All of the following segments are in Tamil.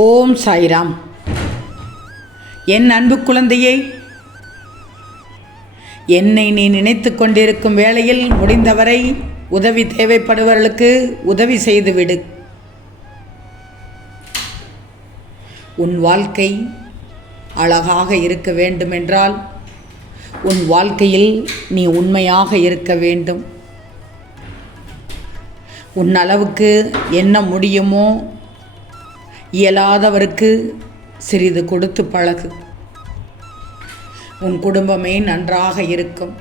ஓம் சாய்ராம். என் அன்பு குழந்தையை என்னை நீ நினைத்து கொண்டிருக்கும் வேளையில் முடிந்தவரை உதவி தேவைப்படுபவர்களுக்கு உதவி செய்துவிடு. உன் வாழ்க்கை அழகாக இருக்க வேண்டுமென்றால் உன் வாழ்க்கையில் நீ உண்மையாக இருக்க வேண்டும். உன் அளவுக்கு என்ன முடியுமோ இயலாதவருக்கு சிறிது கொடுத்து பழகு. உன் குடும்பமே நன்றாக இருக்கும்.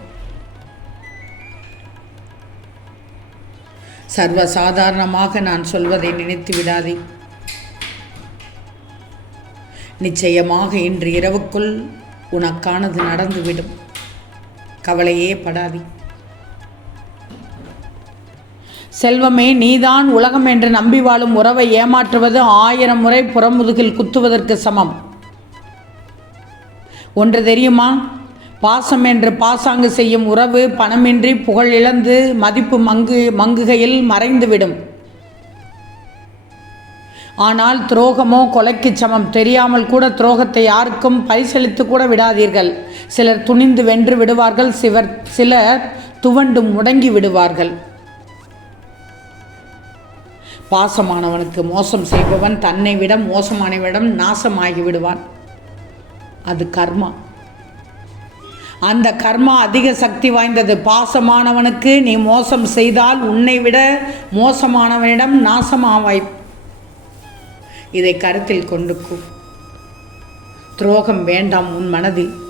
சர்வசாதாரணமாக நான் சொல்வதை நினைத்து விடாதே. நிச்சயமாக இன்று இரவுக்குள் உனக்கானது நடந்துவிடும். கவலையே படாதே. செல்வமே நீதான் உலகம் என்று நம்பி வாழும் உறவை ஏமாற்றுவது ஆயிரம் முறை புறமுதுகில் குத்துவதற்கு சமம். ஒன்று தெரியுமா? பாசம் என்று பாசாங்கு செய்யும் உறவு பணமின்றி புகழ் இழந்து மதிப்பு மங்கு மங்குகையில் மறைந்துவிடும். ஆனால் துரோகமோ கொலைக்கு சமம். தெரியாமல் கூட துரோகத்தை யாருக்கும் பரிசளித்து கூட விடாதீர்கள். சிலர் துணிந்து வென்று விடுவார்கள் சிவர் சிலர் துவண்டு முடங்கி விடுவார்கள். பாசமானவனுக்கு மோசம் செய்பவன் தன்னை விட மோசமானவனிடம் நாசமாகி விடுவான். அது கர்மா. அந்த கர்மா அதிக சக்தி வாய்ந்தது. பாசமானவனுக்கு நீ மோசம் செய்தால் உன்னை விட மோசமானவனிடம் நாசமாவாய். இதை கருத்தில் கொண்டு துரோகம் வேண்டாம் உன் மனதில்.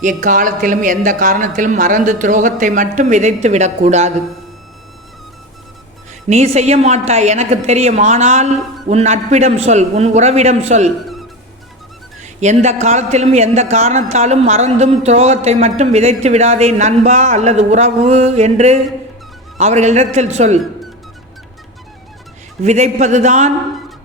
எக்காலத்திலும் எந்த காரணத்திலும் மறந்து துரோகத்தை மட்டும் விதைத்து விடக்கூடாது. நீ செய்ய மாட்டாய் எனக்கு தெரியும். ஆனால் உன் நட்பிடம் சொல் உன் உறவிடம் சொல். எந்த காலத்திலும் எந்த காரணத்தாலும் மறந்தும் துரோகத்தை மட்டும் விதைத்து விடாதே. நண்பா அல்லது உறவு என்று அவர்களிடத்தில் சொல். விதைப்பதுதான்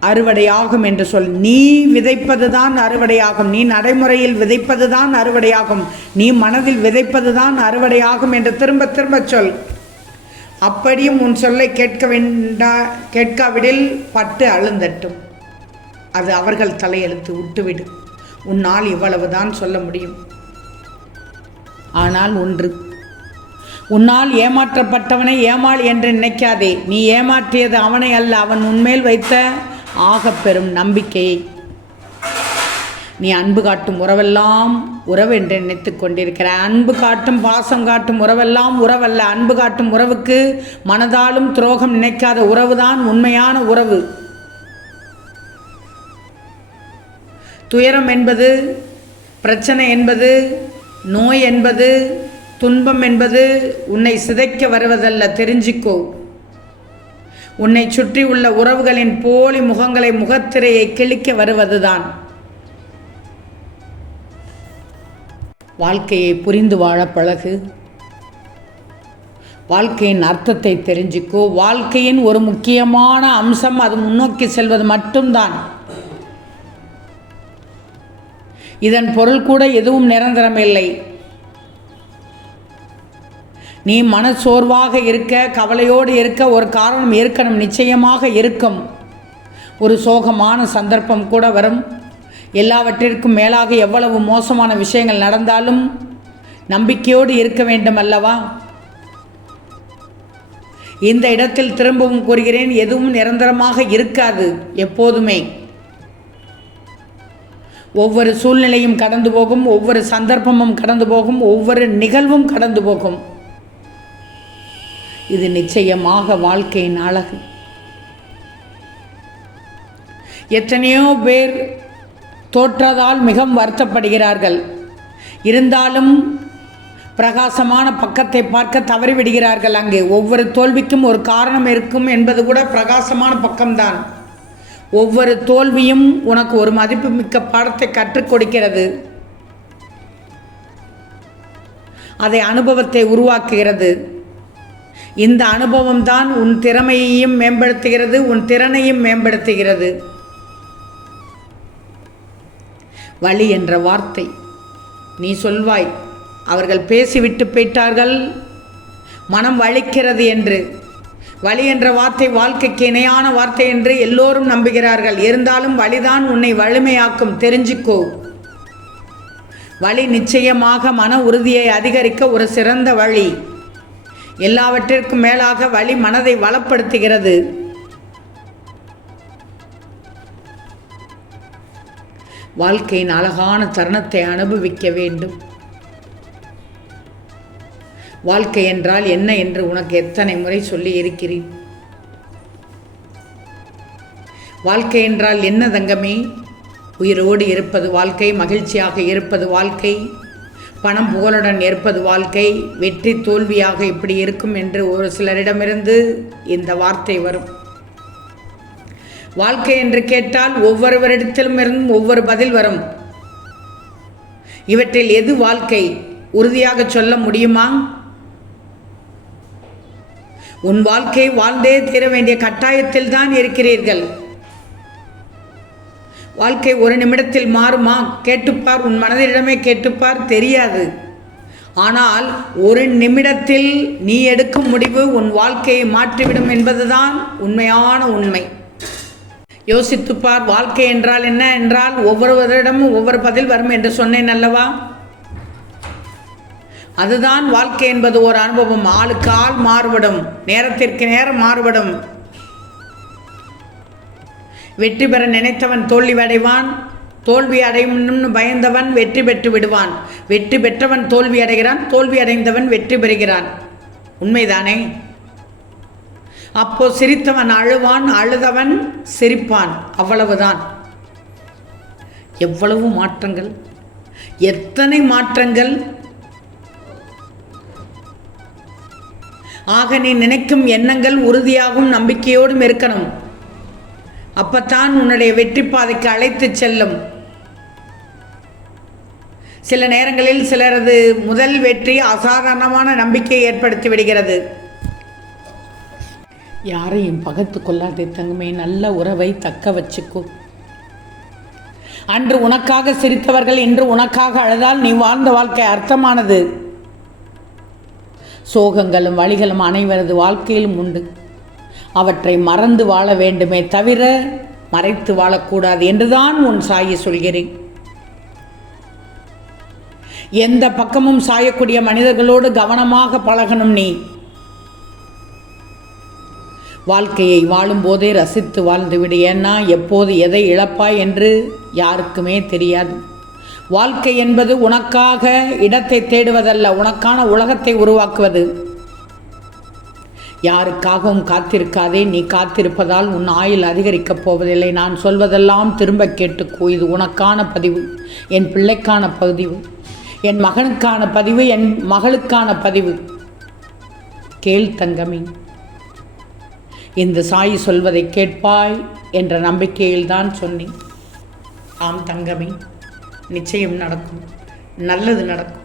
அறுவடையாகும் என்று சொல். நீ விதைப்பது தான் அறுவடையாகும். நீ நடைமுறையில் விதைப்பது தான் அறுவடையாகும். நீ மனதில் விதைப்பது தான் அறுவடையாகும் என்று திரும்ப திரும்ப சொல். அப்படியும் உன் சொல்லை கேட்க வேண்டா கேட்காவிடில் பட்டு அழுந்தட்டும். அது அவர்கள் தலையெழுத்து விட்டுவிடு. உன்னால் இவ்வளவுதான் சொல்ல முடியும். ஆனால் ஒன்று உன்னால் ஏமாற்றப்பட்டவனை ஏமாள் என்று நினைக்காதே. நீ ஏமாற்றியது அவனை அல்ல. அவன் உன்மேல் வைத்த ஆகப்பெறும் நம்பிக்கை. நீ அன்பு காட்டும் உறவெல்லாம் உறவு என்று நினைத்து கொண்டிருக்கிற. அன்பு காட்டும் பாசம் காட்டும் உறவெல்லாம் உறவல்ல. அன்பு காட்டும் உறவுக்கு மனதாலும் துரோகம் நினைக்காத உறவுதான் உண்மையான உறவு. துயரம் என்பது பிரச்சனை என்பது நோய் என்பது துன்பம் என்பது உன்னை சிதைக்க வருவதல்ல. தெரிஞ்சிக்கோ. உன்னை சுற்றி உள்ள உறவுகளின் போலி முகங்களை முகத்திரையை கிழிக்க வருவதுதான். வாழ்க்கையை புரிந்து வாழ பழகு. வாழ்க்கையின் அர்த்தத்தை தெரிஞ்சுக்கோ. வாழ்க்கையின் ஒரு முக்கியமான அம்சம் அது முன்னோக்கி செல்வது மட்டும்தான். இதன் பொருள் கூட எதுவும் நிரந்தரமில்லை. நீ மனச்சோர்வாக இருக்க கவலையோடு இருக்க ஒரு காரணம் இருக்கணும் நிச்சயமாக இருக்கும். ஒரு சோகமான சந்தர்ப்பம் கூட வரும். எல்லாவற்றிற்கும் மேலாக எவ்வளவு மோசமான விஷயங்கள் நடந்தாலும் நம்பிக்கையோடு இருக்க வேண்டும் அல்லவா? இந்த இடத்தில் திரும்பவும் கூறுகிறேன் எதுவும் நிரந்தரமாக இருக்காது எப்போதுமே. ஒவ்வொரு சூழ்நிலையும் கடந்து போகும் ஒவ்வொரு சந்தர்ப்பமும் கடந்து போகும் ஒவ்வொரு நிகழ்வும் கடந்து போகும். இது நிச்சயமாக வாழ்க்கையின் அழகு. எத்தனையோ பேர் தோற்றதால் மிகவும் வருத்தப்படுகிறார்கள். இருந்தாலும் பிரகாசமான பக்கத்தை பார்க்க தவறிவிடுகிறார்கள் அங்கே. ஒவ்வொரு தோல்விக்கும் ஒரு காரணம் இருக்கும் என்பது கூட பிரகாசமான பக்கம்தான். ஒவ்வொரு தோல்வியும் உனக்கு ஒரு மதிப்புமிக்க பாடத்தை கற்றுக் கொடுக்கிறது. அதை அனுபவத்தை உருவாக்குகிறது. இந்த அனுபவம் தான் உன் திறமையையும் மேம்படுத்துகிறது உன் திறனையும் மேம்படுத்துகிறது. வழி என்ற வார்த்தை. நீ சொல்வாய் அவர்கள் பேசிவிட்டு போயிட்டார்கள். மனம் வலிக்கிறது என்று. வழி என்ற வார்த்தை வாழ்க்கைக்கு இணையான வார்த்தை என்று எல்லோரும் நம்புகிறார்கள். இருந்தாலும் வழிதான் உன்னை வலிமையாக்கும் தெரிஞ்சுக்கோ. வழி நிச்சயமாக மன உறுதியை அதிகரிக்க ஒரு சிறந்த வழி. எல்லாவற்றிற்கும் மேலாக வழி மனதை வளப்படுத்துகிறது. வாழ்க்கையின் அழகான தருணத்தை அனுபவிக்க வேண்டும். வாழ்க்கை என்றால் என்ன என்று உனக்கு எத்தனை முறை சொல்லி இருக்கிறேன்? வாழ்க்கை என்றால் என்ன தங்கமே? உயிரோடு இருப்பது வாழ்க்கை மகிழ்ச்சியாக இருப்பது வாழ்க்கை. பணம் புகழுடன் இருப்பது வாழ்க்கை. வெற்றி தோல்வியாக இப்படி இருக்கும் என்று ஒரு சிலரிடமிருந்து இந்த வார்த்தை வரும். வாழ்க்கை என்று கேட்டால் ஒவ்வொருவரிடத்திலும் இருந்தும் ஒவ்வொரு பதில் வரும். இவற்றில் எது வாழ்க்கை? உறுதியாக சொல்ல முடியுமா? உன் வாழ்க்கை வாழ்ந்தே தீர வேண்டிய கட்டாயத்தில் தான் இருக்கிறீர்கள். வாழ்க்கை ஒரு நிமிடத்தில் மாறுமா? கேட்டுப்பார். உன் மனதிடமே கேட்டுப்பார். தெரியாது. ஆனால் ஒரு நிமிடத்தில் நீ எடுக்கும் முடிவு உன் வாழ்க்கையை மாற்றிவிடும் என்பதுதான் உண்மையான உண்மை. யோசித்துப்பார். வாழ்க்கை என்றால் என்ன என்றால் ஒவ்வொருவரிடமும் ஒவ்வொரு பதில் வரும் என்று சொன்னேன் அல்லவா? அதுதான் வாழ்க்கை என்பது ஒரு அனுபவம். ஆளுக்கு ஆள் மாறுபடும். நேரத்திற்கு நேரம் மாறுபடும். வெற்றி பெற நினைத்தவன் தோல்வி அடைவான். தோல்வி அடையும்னு பயந்தவன் வெற்றி பெற்று விடுவான். வெற்றி பெற்றவன் தோல்வி அடைகிறான் தோல்வி அடைந்தவன் வெற்றி பெறுகிறான். உண்மைதானே? அப்போ சிரித்தவன் அழுவான் அழுதவன் சிரிப்பான். அவ்வளவுதான். எவ்வளவு மாற்றங்கள்? எத்தனை மாற்றங்கள்? ஆக நீ நினைக்கும் எண்ணங்கள் உறுதியாகவும் நம்பிக்கையோடும் இருக்கணும். அப்பத்தான் உன்னுடைய வெற்றி பாதைக்கு அழைத்து செல்லும். சில நேரங்களில் சிலரது முதல் வெற்றி அசாதாரணமான நம்பிக்கையை ஏற்படுத்தி விடுகிறது. யாரையும் பகத்து கொள்ளாதே தங்கமே நல்ல உறவை தக்க வச்சுக்கோ. அன்று உனக்காக சிரித்தவர்கள் இன்று உனக்காக அழுதால் நீ வாழ்ந்த வாழ்க்கை அர்த்தமானது. சோகங்களும் வழிகளும் அனைவரது வாழ்க்கையிலும் உண்டு. அவற்றை மறந்து வாழ வேண்டுமே தவிர மறைத்து வாழக்கூடாது என்றுதான் உன் சாயை சொல்கிறேன். எந்த பக்கமும் சாயக்கூடிய மனிதர்களோடு கவனமாக பழகணும் நீ. வாழ்க்கையை வாழும்போதே ரசித்து வாழ்ந்துவிடு ஏன்னா எப்போது எதை இழப்பாய் என்று யாருக்குமே தெரியாது. வாழ்க்கை என்பது உனக்காக இடத்தை தேடுவதல்ல உனக்கான உலகத்தை உருவாக்குவது. யாருக்காகவும் காத்திருக்காதே நீ காத்திருப்பதால் உன் ஆயுள் அதிகரிக்கப் போவதில்லை. நான் சொல்வதெல்லாம் திரும்ப கேட்டுக்கோ. இது உனக்கான பதிவு என் பிள்ளைக்கான பதிவு என் மகனுக்கான பதிவு என் மகளுக்கான பதிவு. கேள் தங்கமே இந்த சாயி சொல்வதை கேட்பாய் என்ற நம்பிக்கையில்தான் சொன்னேன். ஆம் தங்கமே நிச்சயம் நடக்கும். நல்லது நடக்கும்.